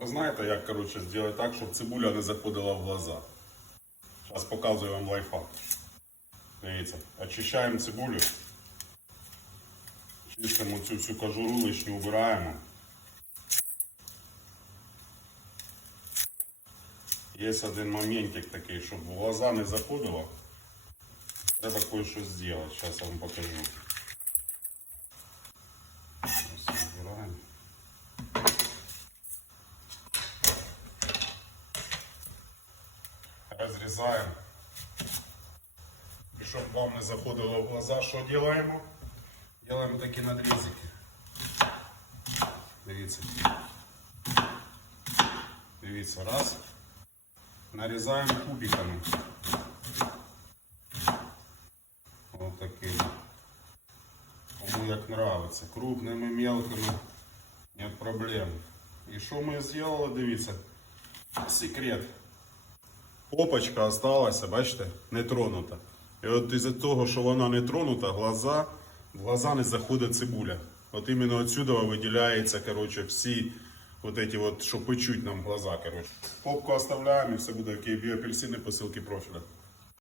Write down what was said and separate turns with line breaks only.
Ви знаєте, як коротше, зробити так, щоб цибуля не заходила в глаза. Зараз показую вам лайфхак. Дивіться, очищаємо цибулю. Чистимо цю всю кожуру лишню убираємо. Є один моментик такий, щоб в глаза не заходило. Треба кое-що зробити. Зараз я вам покажу. Разрезаем. И чтобы вам не заходило в глаза, что делаем? Делаем такие надрезики. Дивіться. Дивіться, раз. Нарізаємо кубиками. Вот такими. Кому як нравится. Крупними, мелкими. Нет проблем. І що ми зробили? Дивіться. Секрет. Попочка осталася, бачите, не тронута. І от із-за того, що вона не тронута, глаза, глаза не заходить цибуля. От іменно отсюда виділяється, короче, всі от эти вот, що печуть нам глаза, короче. Попку оставляємо і все буде окей. Біоапельсини посилки профіля.